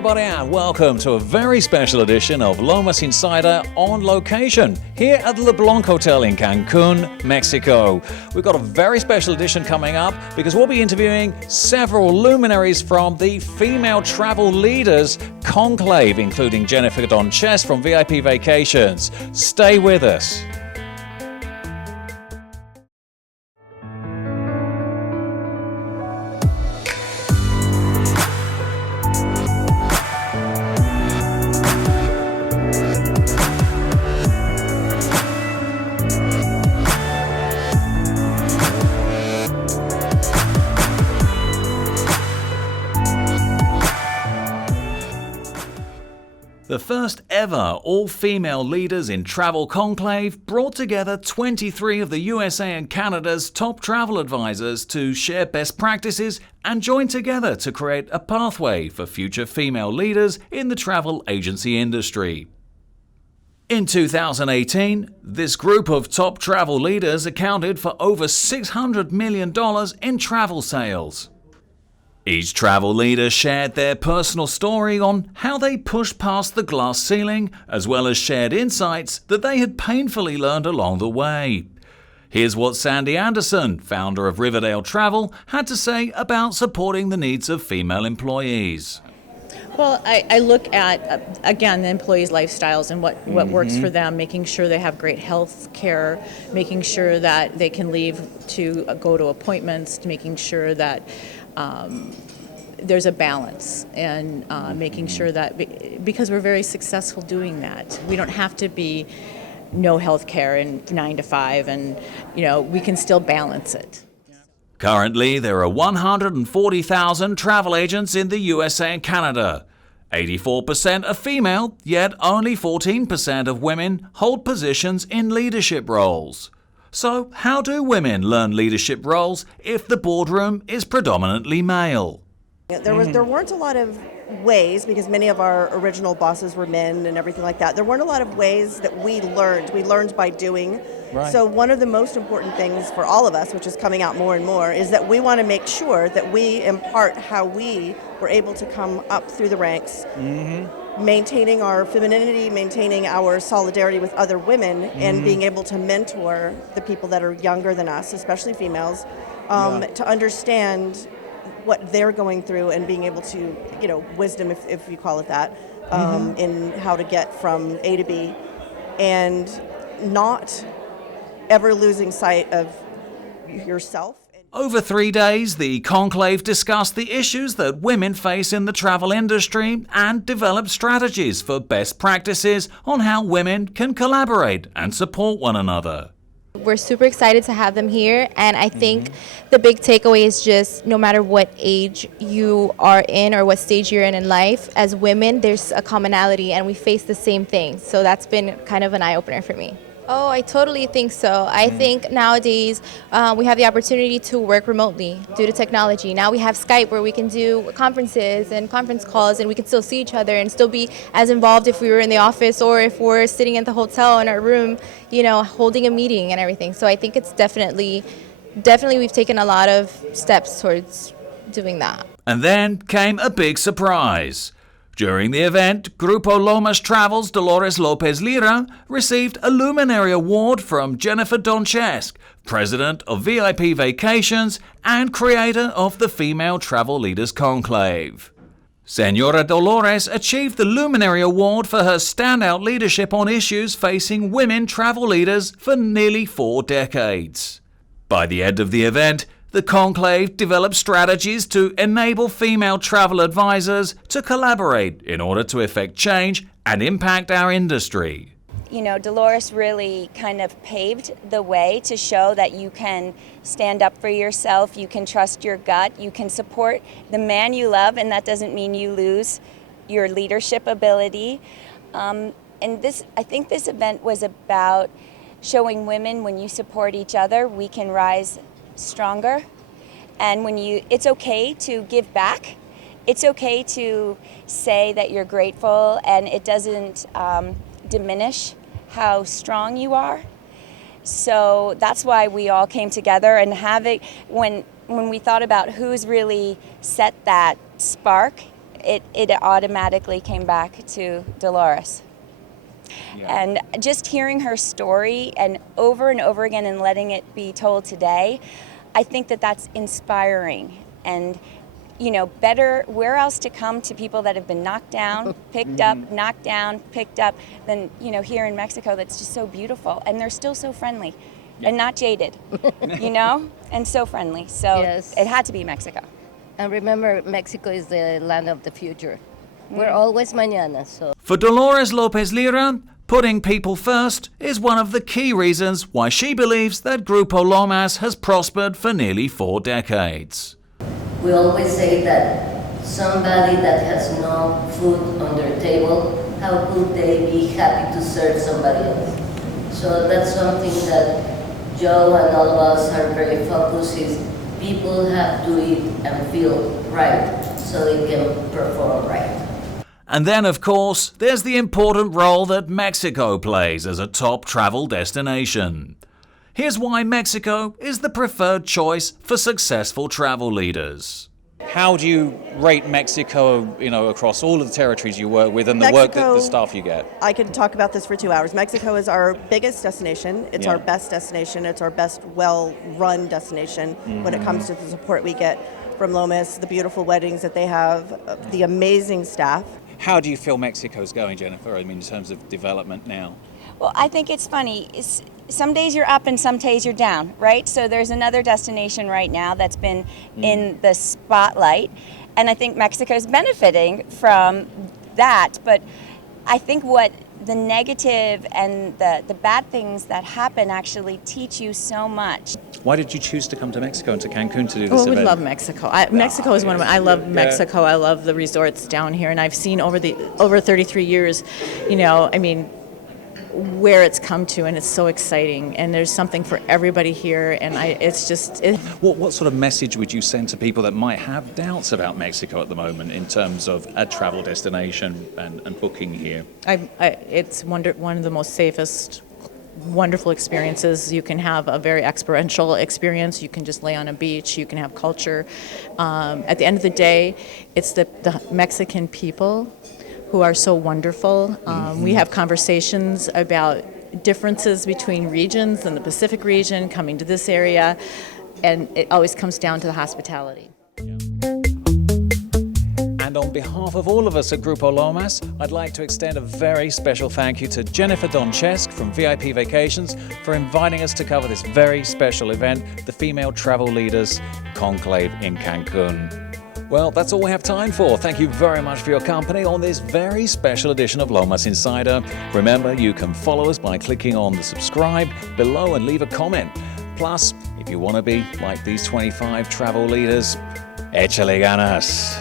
everybody, and welcome to a very special edition of Lomas Insider on location here at the Blanc Hotel in Cancun, Mexico. We've got a very special edition coming up because we'll be interviewing several luminaries from the Female Travel Leaders Conclave, including Jennifer Donches from VIP Vacations. Stay with us. The first ever all-female leaders in travel conclave brought together 23 of the USA and Canada's top travel advisors to share best practices and join together to create a pathway for future female leaders in the travel agency industry. In 2018, this group of top travel leaders accounted for over $600 million in travel sales. Each travel leader shared their personal story on how they pushed past the glass ceiling, as well as shared insights that they had painfully learned along the way. Here's what Sandy Anderson, founder of Riverdale Travel, had to say about supporting the needs of female employees. Well, I look at, again, the employees' lifestyles and what works for them, making sure they have great health care, making sure that they can leave to go to appointments, making sure that there's a balance, and making sure that, because we're very successful doing that, we don't have to be no health care and 9 to 5, and we can still balance it. Currently, there are 140,000 travel agents in the USA and Canada. 84% are female, yet only 14% of women hold positions in leadership roles. So, how do women learn leadership roles if the boardroom is predominantly male? There weren't a lot of ways, because many of our original bosses were men and everything like that. There weren't a lot of ways that we learned. We learned by doing. Right. So one of the most important things for all of us, which is coming out more and more, is that we want to make sure that we impart how we were able to come up through the ranks, maintaining our femininity, maintaining our solidarity with other women, and being able to mentor the people that are younger than us, especially females, to understand what they're going through, and being able to, wisdom, if you call it that, in how to get from A to B, and not ever losing sight of yourself. Over 3 days, the conclave discussed the issues that women face in the travel industry and developed strategies for best practices on how women can collaborate and support one another. We're super excited to have them here, and I think the big takeaway is just no matter what age you are in or what stage you're in life, as women, there's a commonality and we face the same things. So that's been kind of an eye-opener for me. Oh, I totally think so. I think nowadays we have the opportunity to work remotely due to technology. Now we have Skype where we can do conferences and conference calls, and we can still see each other and still be as involved if we were in the office or if we're sitting at the hotel in our room, holding a meeting and everything. So I think it's definitely we've taken a lot of steps towards doing that. And then came a big surprise. During the event, Grupo Lomas Travel's Dolores Lopez Lira received a Luminary Award from Jennifer Donches, president of VIP Vacations and creator of the Female Travel Leaders Conclave. Senora Dolores achieved the Luminary Award for her standout leadership on issues facing women travel leaders for nearly 4 decades. By the end of the event, the conclave developed strategies to enable female travel advisors to collaborate in order to effect change and impact our industry. Dolores really kind of paved the way to show that you can stand up for yourself, you can trust your gut, you can support the man you love, and that doesn't mean you lose your leadership ability. I think this event was about showing women, when you support each other, we can rise stronger, and it's okay to give back. It's okay to say that you're grateful, and it doesn't diminish how strong you are. So that's why we all came together, and when we thought about who's really set that spark it automatically came back to Dolores. Yeah. And just hearing her story and over again and letting it be told today, I think that that's inspiring. And, you know, better, where else to come to people that have been knocked down, picked up, knocked down, picked up, than, you know, here in Mexico, that's just so beautiful. And they're still so friendly and not jaded, you know, and so friendly. So Yes. it had to be Mexico. And remember, Mexico is the land of the future. We're always mañana, so. For Dolores Lopez Lira, putting people first is one of the key reasons why she believes that Grupo Lomas has prospered for nearly 4 decades. We always say that somebody that has no food on their table, how could they be happy to serve somebody else? So that's something that Joe and all of us are very focused is people have to eat and feel right so they can perform right. And then, of course, there's the important role that Mexico plays as a top travel destination. Here's why Mexico is the preferred choice for successful travel leaders. How do you rate Mexico, you know, across all of the territories you work with and the work that the staff you get? I could talk about this for 2 hours. Mexico is our biggest destination. It's Yeah. our best destination. It's our best well-run destination when it comes to the support we get from Lomas, the beautiful weddings that they have, the amazing staff. How do you feel Mexico's going, Jennifer, I mean, in terms of development now? Well, I think it's funny. Some days you're up and some days you're down, right? So there's another destination right now that's been in the spotlight, and I think Mexico's benefiting from that. But I think what the negative and the bad things that happen actually teach you so much. Why did you choose to come to Mexico and to Cancun to do this Oh, we event? love Mexico. Mexico is one of my. I love Mexico. I love the resorts down here, and I've seen over 33 years, you know, I mean, where it's come to, and it's so exciting. And there's something for everybody here, and it's just. What sort of message would you send to people that might have doubts about Mexico at the moment in terms of a travel destination and booking here? It's one of the most safest, wonderful experiences. You can have a very experiential experience. You can just lay on a beach. You can have culture. At the end of the day, it's the Mexican people who are so wonderful. We have conversations about differences between regions and the Pacific region coming to this area, and it always comes down to the hospitality. And on behalf of all of us at Grupo Lomas, I'd like to extend a very special thank you to Jennifer Donchesk from VIP Vacations for inviting us to cover this very special event, the Female Travel Leaders Conclave in Cancun. Well, that's all we have time for. Thank you very much for your company on this very special edition of Lomas Insider. Remember, you can follow us by clicking on the subscribe below and leave a comment. Plus, if you want to be like these 25 travel leaders, échale ganas.